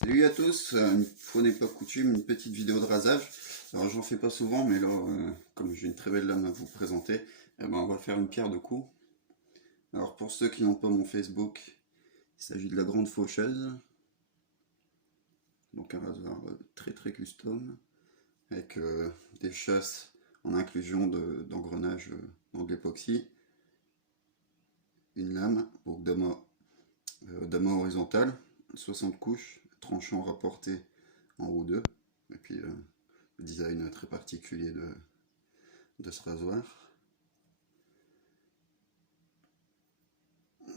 Salut à tous, une fois n'est pas coutume, une petite vidéo de rasage. Alors j'en fais pas souvent, mais là, comme j'ai une très belle lame à vous présenter, eh ben, on va faire une pierre de coups. Alors pour ceux qui n'ont pas mon Facebook, il s'agit de la Grande Faucheuse. Donc un rasoir très custom, avec des chasses en inclusion d'engrenages dans de l'époxy. Une lame au damas horizontal, 60 couches, tranchant rapporté en haut 2. Et puis le design très particulier de ce rasoir.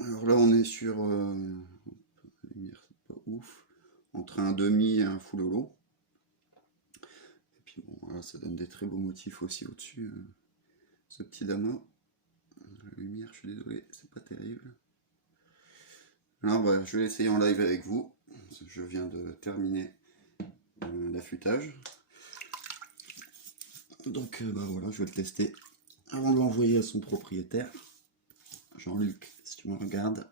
Alors là on est sur la lumière c'est pas ouf, entre un demi et un full holo. Et puis bon voilà, ça donne des très beaux motifs aussi au dessus, ce petit damas. La lumière, je suis désolé, c'est pas terrible. Alors bah, je vais l'essayer en live avec vous. Je viens de terminer l'affûtage. Donc bah voilà, je vais le tester avant de l'envoyer à son propriétaire. Jean-Luc, si tu me regardes.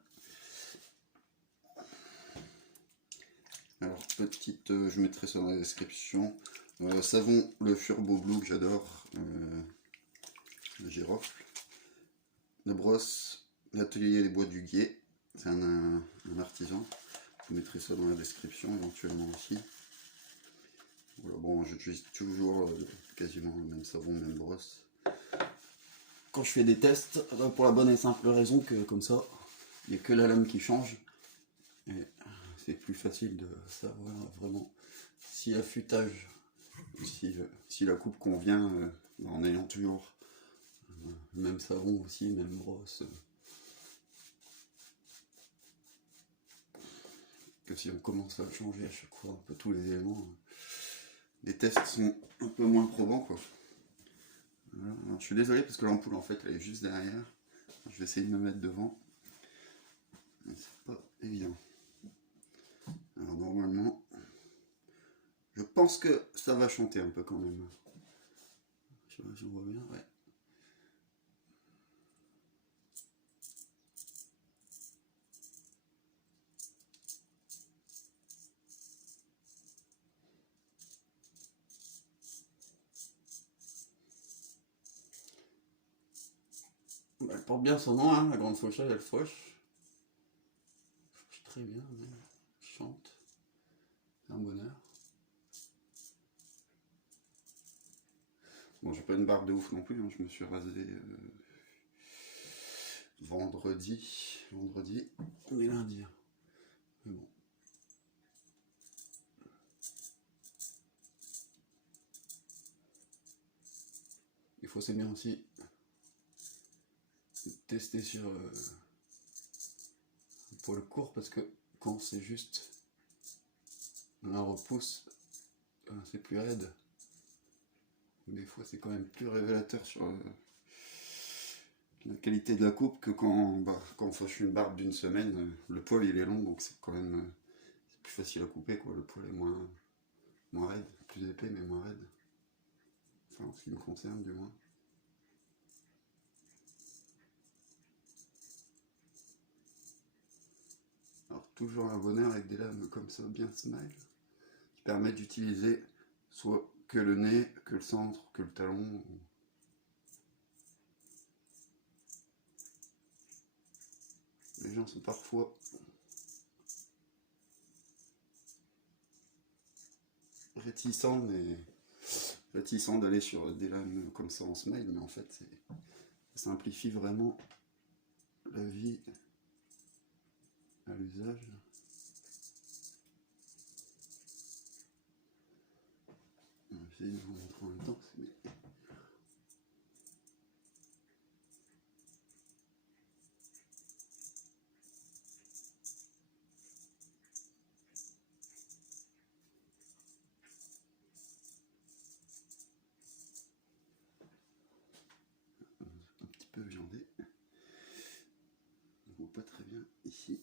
Alors petite, je mettrai ça dans la description. Savon le Furbo Blue que j'adore, la girofle. La brosse, l'atelier des bois du Guier, c'est un artisan. Je mettrai ça dans la description éventuellement aussi. Voilà, bon, j'utilise toujours quasiment le même savon, même brosse. Quand je fais des tests, pour la bonne et simple raison que comme ça, il n'y a que la lame qui change. Et c'est plus facile de savoir vraiment si l'affûtage, si la coupe convient, en ayant toujours le même savon aussi, même brosse. Que si on commence à changer à chaque fois un peu tous les éléments, les tests sont un peu moins probants quoi. Voilà. Alors, je suis désolé parce que l'ampoule en fait elle est juste derrière. Je vais essayer de me mettre devant. Mais c'est pas évident. Alors normalement, je pense que ça va chanter un peu quand même. Je sais pas si on voit bien, ouais. Bah, elle porte bien son nom, hein, la grande faucheuse, elle fauche. Fauche très bien, même. Chante. C'est un bonheur. Bon, j'ai pas une barbe de ouf non plus, hein. Je me suis rasé vendredi. On est lundi. Hein. Mais bon. Il faut c'est bien aussi tester sur pour le court parce que quand c'est juste un repousse, c'est plus raide. Des fois c'est quand même plus révélateur sur la qualité de la coupe que quand on fauche une barbe d'une semaine. Le poil il est long donc c'est quand même c'est plus facile à couper quoi. Le poil est moins raide, plus épais mais moins raide. Enfin en ce qui me concerne du moins. Alors toujours un bonheur avec des lames comme ça bien smile qui permettent d'utiliser soit que le nez, que le centre, que le talon. Les gens sont parfois réticents d'aller sur des lames comme ça en smile, mais en fait ça simplifie vraiment la vie à l'usage. On va essayer de vous montrer en même temps. Un petit peu viandé. On voit pas très bien ici.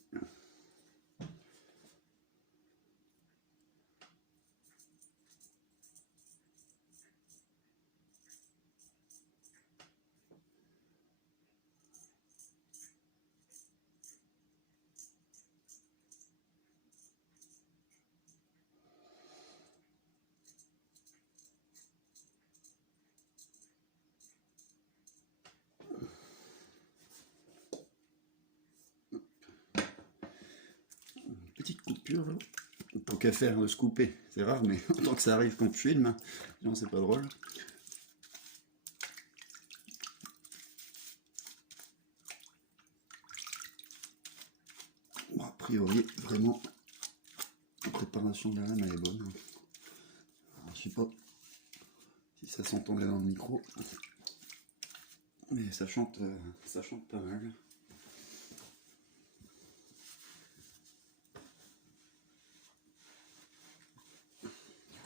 pur. Tant qu'à faire, le scooper, c'est rare, mais autant que ça arrive quand je filme, sinon c'est pas drôle. Bon, a priori, vraiment, la préparation de la lame elle est bonne. Alors, je sais pas si ça s'entendait dans le micro, mais ça chante pas mal.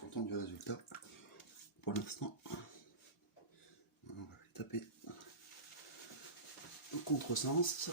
Content du résultat pour l'instant. On va les taper au contresens.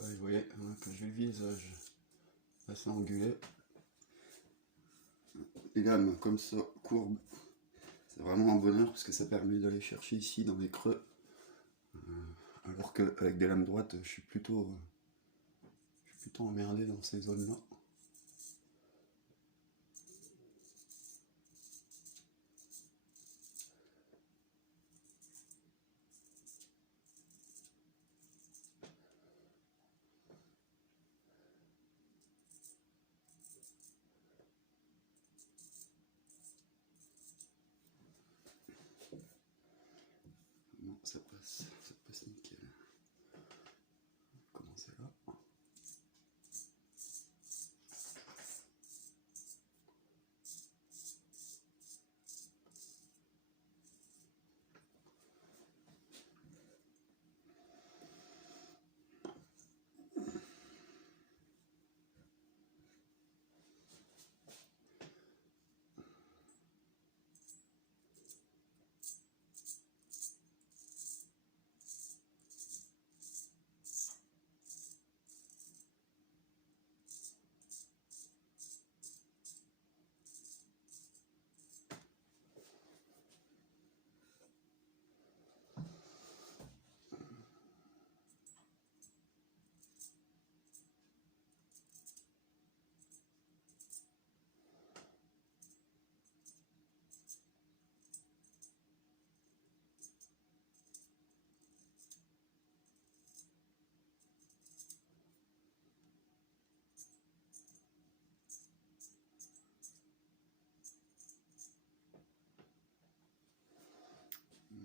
Vous voyez, hein, quand j'ai le visage assez angulé, les lames comme ça, courbes, c'est vraiment un bonheur parce que ça permet d'aller chercher ici dans les creux. Alors qu'avec des lames droites, je suis plutôt emmerdé dans ces zones-là. Bon, ça passe nickel. Commencer là.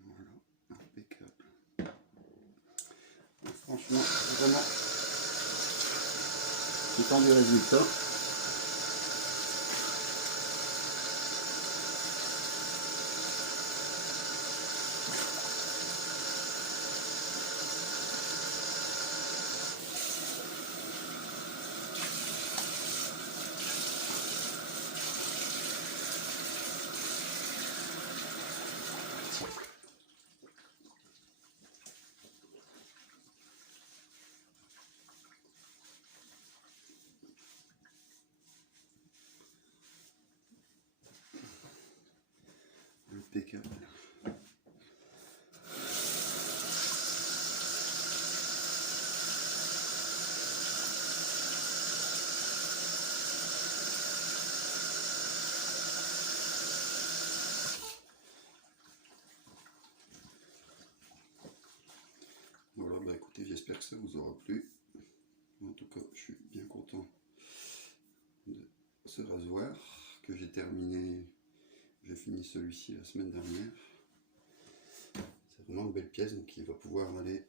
Voilà, impeccable. Franchement, vraiment content du résultat. Impeccable. Voilà, bah écoutez, j'espère que ça vous aura plu. En tout cas, je suis bien content de ce rasoir que j'ai terminé. J'ai fini celui-ci la semaine dernière. C'est vraiment une belle pièce, donc il va pouvoir aller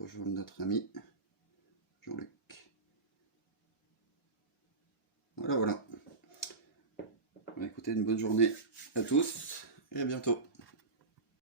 rejoindre notre ami Jean-Luc. Voilà. Bah, écoutez, une bonne journée à tous et à bientôt.